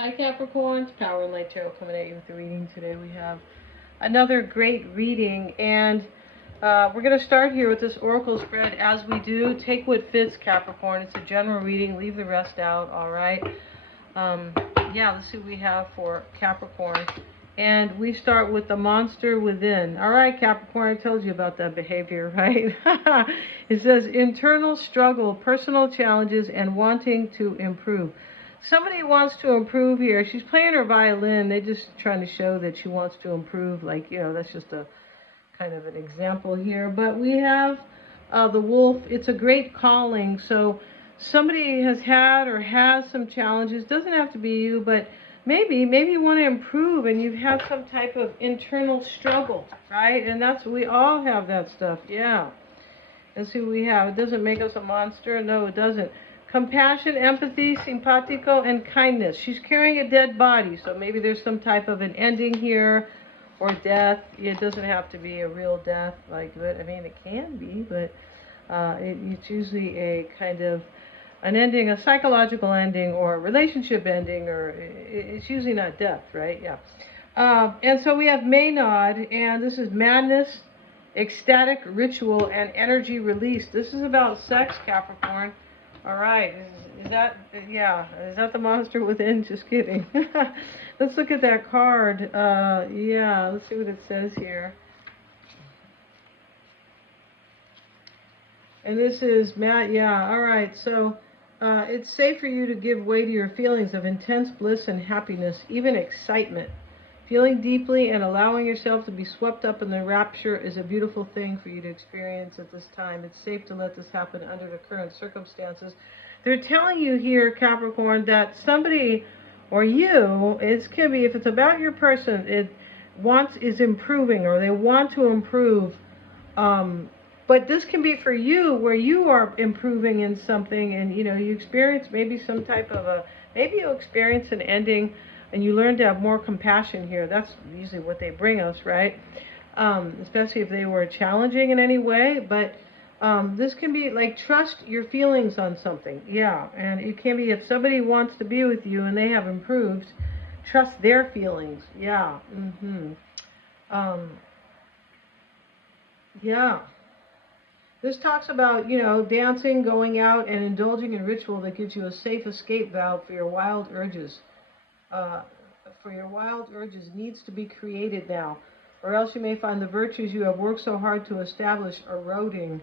Hi Capricorn, it's Power and Light Tarot coming at you with the reading today. We have another great reading, and we're going to start here with this oracle spread as we do. Take what fits, Capricorn. It's a general reading. Leave the rest out, all right? Yeah, let's see what we have for Capricorn. And we start with the monster within. All right, Capricorn, I told you about that behavior, right? It says internal struggle, personal challenges, and wanting to improve. Somebody wants to improve here. She's playing her violin. They're just trying to show that she wants to improve. Like, that's just a kind of an example here. But we have the wolf. It's a great calling. So somebody has had or has some challenges. Doesn't have to be you, but maybe you want to improve and you've had some type of internal struggle, right? And we all have that stuff. Yeah. Let's see what we have. It doesn't make us a monster. No, it doesn't. Compassion, empathy, simpatico, and kindness. She's carrying a dead body, so maybe there's some type of an ending here or death. It doesn't have to be a real death, but I mean, it can be, but it's usually a kind of an ending, a psychological ending, or a relationship ending, or it's usually not death, right? Yeah. And so we have Maynard, and this is madness, ecstatic ritual, and energy release. This is about sex, Capricorn. All right, is that the monster within? Just kidding. Let's look at that card. Yeah, let's see what it says here. And this is Matt. Yeah, all right. So it's safe for you to give way to your feelings of intense bliss and happiness, even excitement. Feeling deeply and allowing yourself to be swept up in the rapture is a beautiful thing for you to experience at this time. It's safe to let this happen under the current circumstances. They're telling you here, Capricorn, that somebody or you, it can be, if it's about your person, is improving, or they want to improve. But this can be for you, where you are improving in something, and you experience maybe some type of maybe you experience an ending, and you learn to have more compassion here. That's usually what they bring us, right? Especially if they were challenging in any way. But this can be like, trust your feelings on something. Yeah, and it can be if somebody wants to be with you and they have improved, trust their feelings. Yeah. Yeah. This talks about, dancing, going out, and indulging in ritual that gives you a safe escape valve for your wild urges. Needs to be created now, or else you may find the virtues you have worked so hard to establish eroding.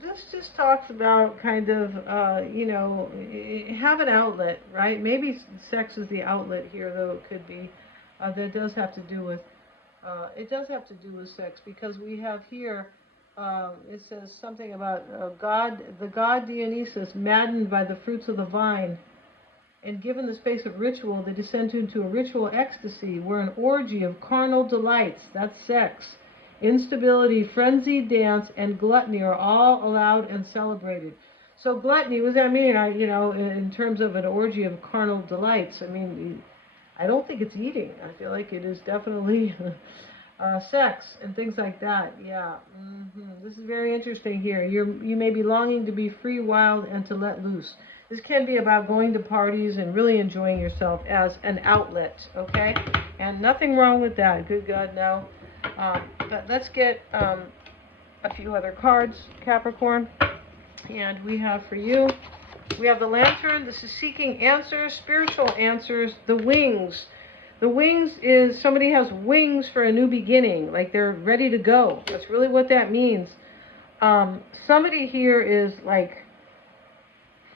This just talks about kind of, have an outlet, right? Maybe sex is the outlet here, though it could be. That does have to do with, sex, because we have here, it says something about the god Dionysus, maddened by the fruits of the vine, and given the space of ritual, they descend into a ritual ecstasy, where an orgy of carnal delights, that's sex, instability, frenzied dance, and gluttony are all allowed and celebrated. So gluttony, what does that mean? In terms of an orgy of carnal delights, I mean, I don't think it's eating. I feel like it is definitely sex and things like that. Yeah. This is very interesting here. You may be longing to be free, wild, and to let loose. This can be about going to parties and really enjoying yourself as an outlet, okay? And nothing wrong with that. Good God, no. But let's get a few other cards, Capricorn. And we have for you, we have the Lantern. This is seeking answers, spiritual answers. The Wings. The wings is somebody has wings for a new beginning, like they're ready to go. That's really what that means. Somebody here is like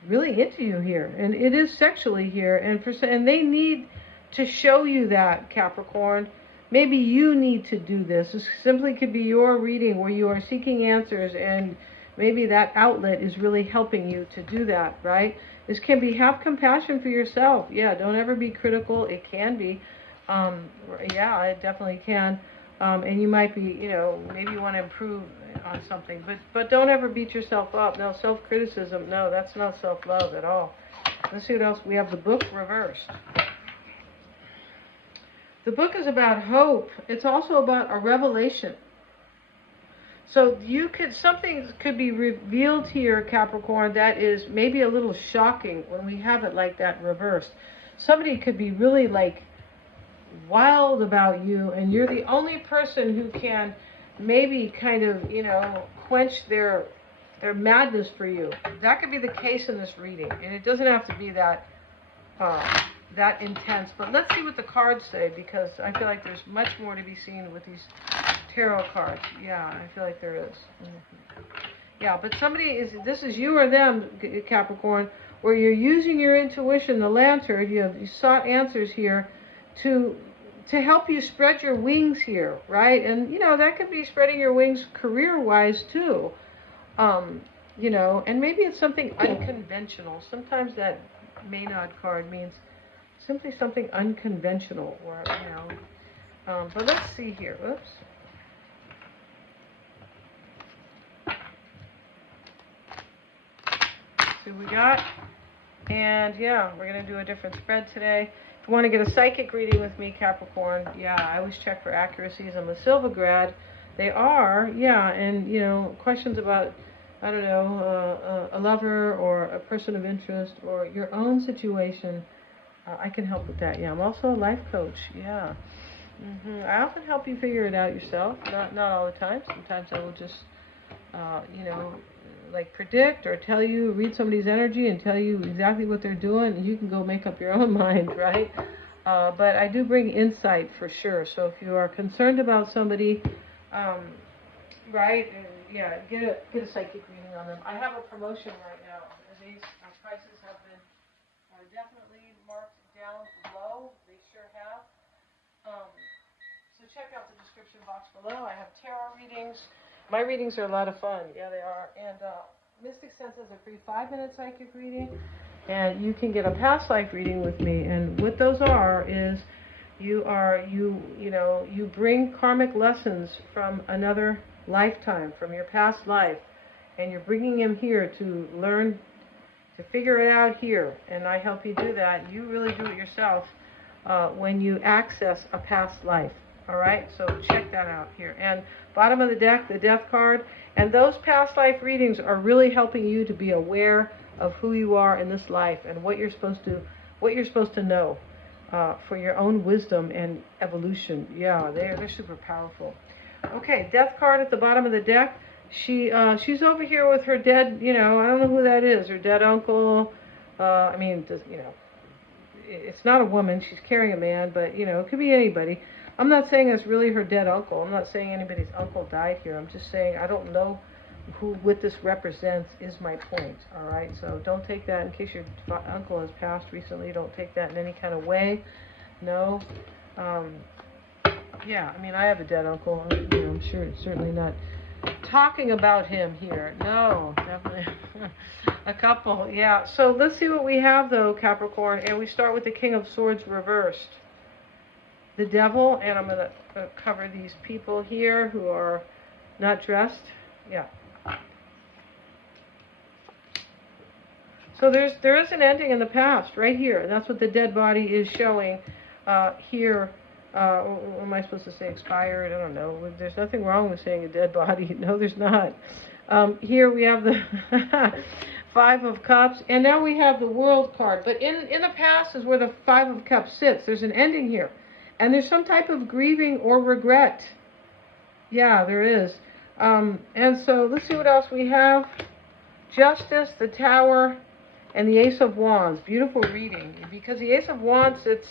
really into you here, and it is sexually here, and they need to show you that, Capricorn. Maybe you need to do this. This simply could be your reading where you are seeking answers, and maybe that outlet is really helping you to do that, right? This can be, have compassion for yourself. Yeah, don't ever be critical. It can be. Yeah, it definitely can. And you might be, maybe you want to improve on something. But don't ever beat yourself up. No, self-criticism, no, that's not self-love at all. Let's see what else. We have the Book reversed. The Book is about hope. It's also about a revelation. So something could be revealed here, Capricorn, that is maybe a little shocking when we have it like that reversed. somebody could be really like wild about you, and you're the only person who can maybe kind of, you know, quench their madness for you. That could be the case in this reading, and it doesn't have to be that that intense. But let's see what the cards say, because I feel like there's much more to be seen with these tarot cards. Yeah, I feel like there is. Yeah, but somebody is, this is you or them, Capricorn, where you're using your intuition, the lantern, you sought answers here to help you spread your wings here, right? And, you know, that could be spreading your wings career-wise, too. You know, and maybe it's something unconventional. Sometimes that Maynard card means simply something unconventional, or, you know. But let's see here. Oops. See what we got. And yeah, we're going to do a different spread today. If you want to get a psychic reading with me, Capricorn, yeah, I always check for accuracies. I'm a Silva grad. They are, yeah, and, you know, questions about, I don't know, a lover or a person of interest or your own situation, I can help with that. Yeah, I'm also a life coach. Yeah. I often help you figure it out yourself. Not all the time. Sometimes I will just, you know, like predict or tell you, read somebody's energy and tell you exactly what they're doing, and you can go make up your own mind, right? But I do bring insight for sure. So if you are concerned about somebody, right, yeah, get a psychic reading on them. I have a promotion right now. These prices have been definitely marked down low. They sure have. So check out the description box below. I have tarot readings. My readings are a lot of fun. Yeah, they are. And Mystic Sense has a free 5-minute psychic reading. And you can get a past life reading with me. And what those are is you know, you bring karmic lessons from another lifetime, from your past life. And you're bringing them here to learn, to figure it out here. And I help you do that. You really do it yourself when you access a past life. All right, so check that out here. And bottom of the deck, the Death card. And those past life readings are really helping you to be aware of who you are in this life and what you're supposed to know for your own wisdom and evolution. Yeah, they're super powerful. Okay, Death card at the bottom of the deck. She's over here with her dead, you know, I don't know who that is, her dead uncle. I mean, you know, it's not a woman. She's carrying a man, but, you know, it could be anybody. I'm not saying it's really her dead uncle. I'm not saying anybody's uncle died here. I'm just saying I don't know what this represents is my point. All right, so don't take that, in case your uncle has passed recently, don't take that in any kind of way. No. Yeah, I mean, I have a dead uncle. You know, I'm sure it's certainly not talking about him here. No, definitely a couple. Yeah, so let's see what we have, though, Capricorn. And we start with the King of Swords reversed. The Devil, and I'm going to cover these people here who are not dressed. Yeah. So there is an ending in the past, right here. And that's what the dead body is showing here. What am I supposed to say? Expired? I don't know. There's nothing wrong with saying a dead body. No, there's not. Here we have the Five of Cups, and now we have the World card. But in the past is where the Five of Cups sits. There's an ending here. And there's some type of grieving or regret. Yeah, there is. And so let's see what else we have. Justice, the Tower, and the Ace of Wands. Beautiful reading. Because the Ace of Wands sits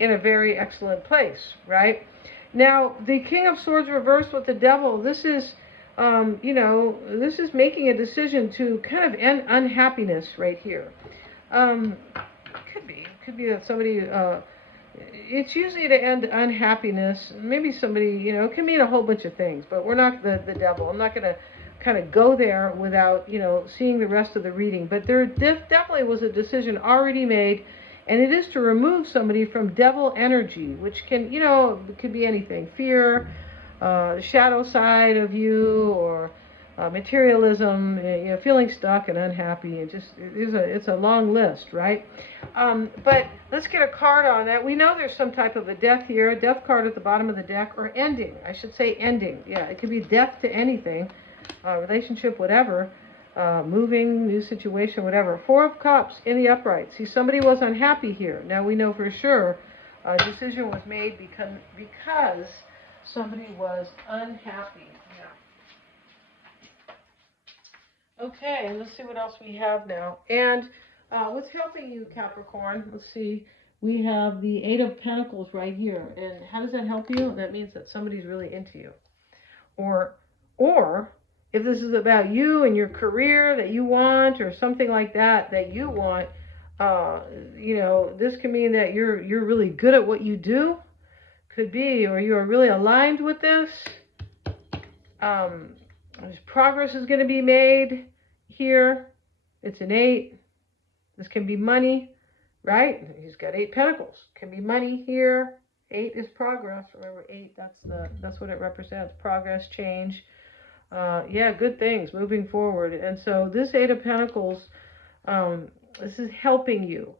in a very excellent place, right? Now, the King of Swords reversed with the Devil. This is, you know, this is making a decision to kind of end unhappiness right here. Could be that somebody... it's usually to end unhappiness. Maybe somebody, you know, it can mean a whole bunch of things, but we're not the devil. I'm not going to kind of go there without, you know, seeing the rest of the reading. But there definitely was a decision already made, and it is to remove somebody from devil energy, which can, you know, could be anything. Fear, the shadow side of you, or materialism, you know, feeling stuck and unhappy. It's a long list, right? But let's get a card on that. We know there's some type of a death here, a death card at the bottom of the deck, or ending. I should say ending. Yeah, it could be death to anything, relationship, whatever. moving, new situation, whatever. Four of Cups in the upright. See, somebody was unhappy here. Now we know for sure a decision was made because somebody was unhappy. Yeah. Okay, and let's see what else we have now. And what's helping you, Capricorn? Let's see. We have the Eight of Pentacles right here. And how does that help you? That means that somebody's really into you. Or if this is about you and your career that you want, or something like that you want, this can mean that you're really good at what you do. Could be, or you are really aligned with this. Progress is going to be made here. It's an 8. This can be money, right? He's got 8 pentacles. Can be money here. 8 is progress. Remember, 8. That's what it represents. Progress, change. Yeah, good things, moving forward. And so this 8 of Pentacles, this is helping you.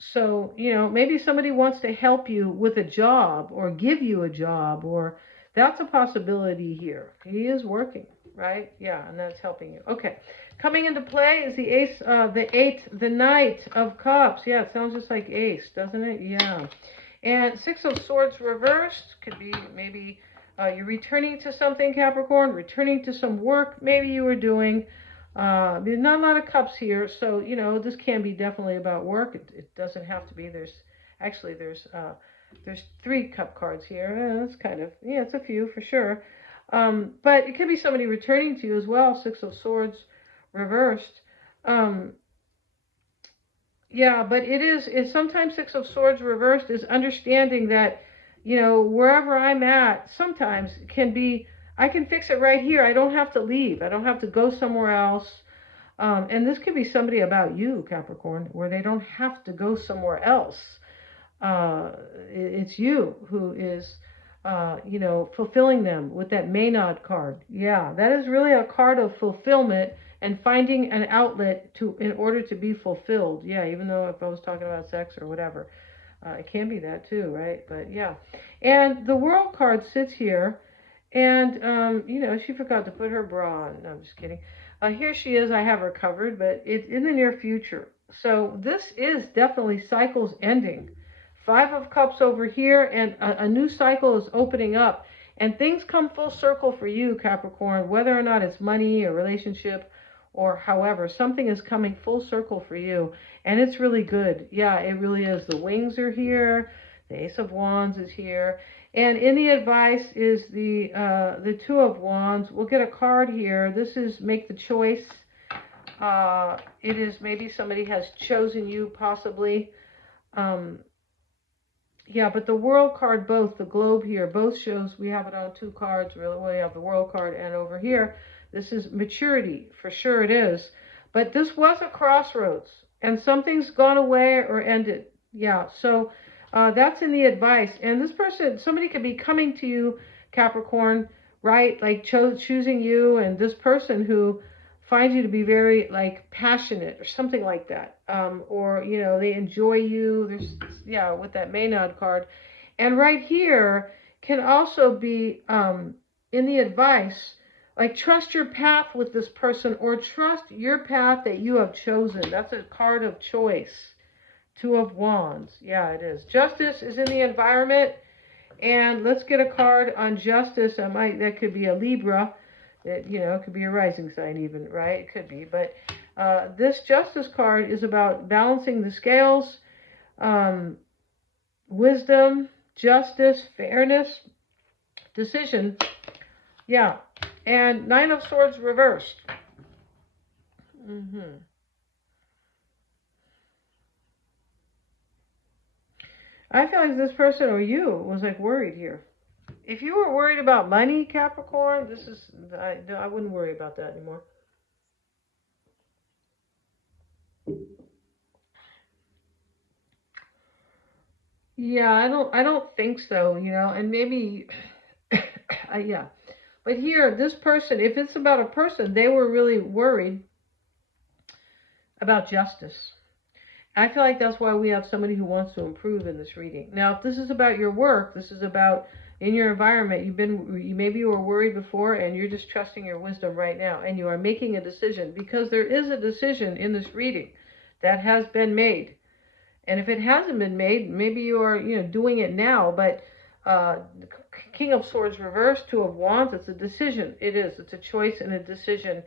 So, maybe somebody wants to help you with a job or give you a job, or that's a possibility here. He is working, right? Yeah, and that's helping you. Okay. Coming into play is the Ace, the Knight of Cups. Yeah, it sounds just like Ace, doesn't it? Yeah. And 6 of Swords reversed could be maybe you're returning to something, Capricorn, returning to some work maybe you were doing. There's not a lot of cups here, so, this can be definitely about work. It doesn't have to be. There's 3 cup cards here. That's kind of, yeah, it's a few for sure. But it could be somebody returning to you as well. 6 of Swords reversed. Yeah, but it's sometimes 6 of Swords reversed is understanding that, wherever I'm at, sometimes can be, I can fix it right here. I don't have to leave. I don't have to go somewhere else. And this could be somebody about you, Capricorn, where they don't have to go somewhere else. It's you who is, fulfilling them with that Maynard card. Yeah, that is really a card of fulfillment and finding an outlet in order to be fulfilled. Yeah, even though if I was talking about sex or whatever, it can be that too, right? But yeah. And the World card sits here, and, she forgot to put her bra on. No, I'm just kidding. Here she is. I have her covered, but it's in the near future. So this is definitely cycles ending. 5 of Cups over here, and a new cycle is opening up. And things come full circle for you, Capricorn, whether or not it's money or relationship or however. Something is coming full circle for you, and it's really good. Yeah, it really is. The wings are here. The Ace of Wands is here. And in the advice is the 2 of Wands. We'll get a card here. This is make the choice. It is maybe somebody has chosen you, possibly. Yeah, but the World card, both, the globe here, both shows, we have it on 2 cards, really. We have the World card, and over here, this is maturity, for sure it is. But this was a crossroads, and something's gone away or ended. Yeah, so that's in the advice. And this person, somebody could be coming to you, Capricorn, right? Like choosing you, and this person who finds you to be very, like, passionate or something like that. Or, they enjoy you. There's, yeah, with that Maynard card. And right here can also be in the advice, like, trust your path with this person, or trust your path that you have chosen. That's a card of choice. 2 of Wands. Yeah, it is. Justice is in the environment. And let's get a card on justice. That could be a Libra. It could be a rising sign even, right? It could be. But this Justice card is about balancing the scales, wisdom, justice, fairness, decision. Yeah. And 9 of Swords reversed. I feel like this person or you was like worried here. If you were worried about money, Capricorn, I wouldn't worry about that anymore. Yeah, I don't think so, and maybe, yeah. But here, this person, if it's about a person, they were really worried about justice. I feel like that's why we have somebody who wants to improve in this reading. Now, if this is about your work, this is about in your environment. Maybe you were worried before, and you're just trusting your wisdom right now, and you are making a decision, because there is a decision in this reading that has been made. And if it hasn't been made, maybe you are, doing it now. But King of Swords reversed, Two of Wands, it's a decision. It is. It's a choice and a decision.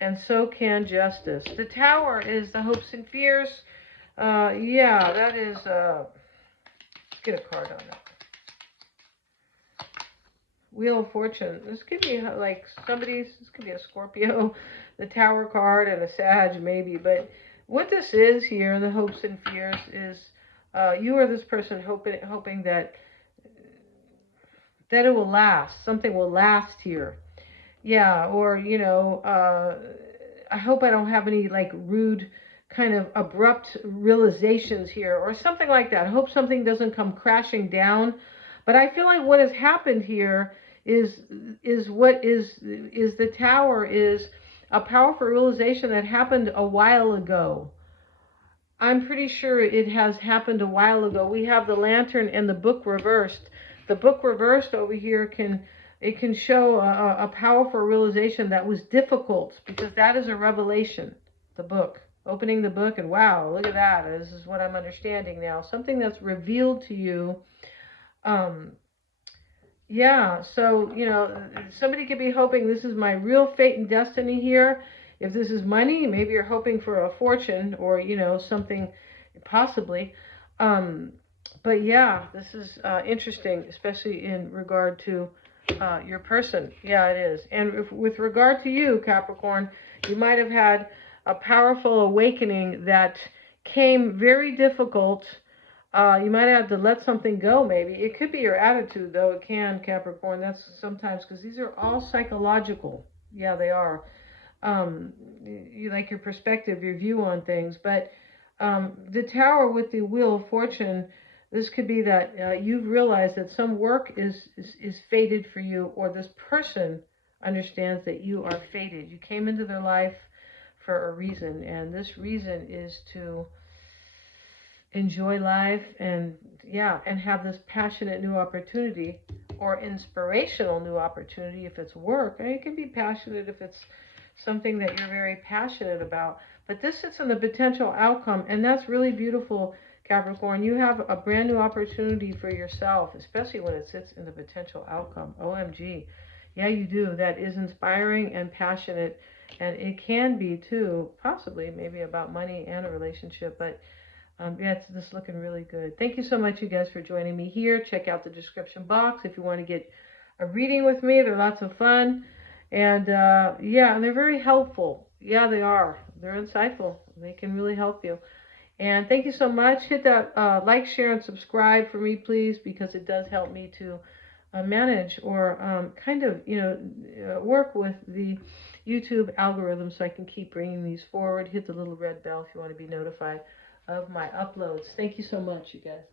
And so can Justice. The Tower is the hopes and fears. Yeah, that is... get a card on that. Wheel of Fortune. This could be like this could be a Scorpio, the Tower card, and a Sag maybe. But what this is here, the hopes and fears, is you or this person hoping that it will last. Something will last here. Yeah, or, I hope I don't have any like rude kind of abrupt realizations here or something like that. I hope something doesn't come crashing down. But I feel like what has happened here is the Tower is a powerful realization that happened a while ago. I'm pretty sure it has happened a while ago. We have the Lantern and the Book reversed. The Book reversed over here can show a powerful realization that was difficult, because that is a revelation. The Book. Opening the book and wow, look at that. This is what I'm understanding now. Something that's revealed to you. Yeah, so, somebody could be hoping this is my real fate and destiny here. If this is money, maybe you're hoping for a fortune or, something possibly. But yeah, this is interesting, especially in regard to your person. Yeah, it is. And with regard to you, Capricorn, you might have had a powerful awakening that came very difficult. You might have to let something go, maybe. It could be your attitude, though. It can, Capricorn. That's sometimes, because these are all psychological. Yeah, they are. You like your perspective, your view on things. But the Tower with the Wheel of Fortune, this could be that you've realized that some work is fated for you, or this person understands that you are fated. You came into their life for a reason, and this reason is to enjoy life and have this passionate new opportunity, or inspirational new opportunity if it's work. I mean, it can be passionate if it's something that you're very passionate about. But this sits in the potential outcome, and that's really beautiful, Capricorn. You have a brand new opportunity for yourself, especially when it sits in the potential outcome. OMG. Yeah, you do. That is inspiring and passionate, and it can be too, possibly maybe about money and a relationship, but yeah, it's just looking really good. Thank you so much, you guys, for joining me here. Check out the description box if you want to get a reading with me. They're lots of fun. And yeah, and they're very helpful. Yeah, they are. They're insightful. They can really help you. And thank you so much. Hit that like, share, and subscribe for me, please, because it does help me to manage or kind of, work with the YouTube algorithm so I can keep bringing these forward. Hit the little red bell if you want to be notified of my uploads. Thank you so much, you guys.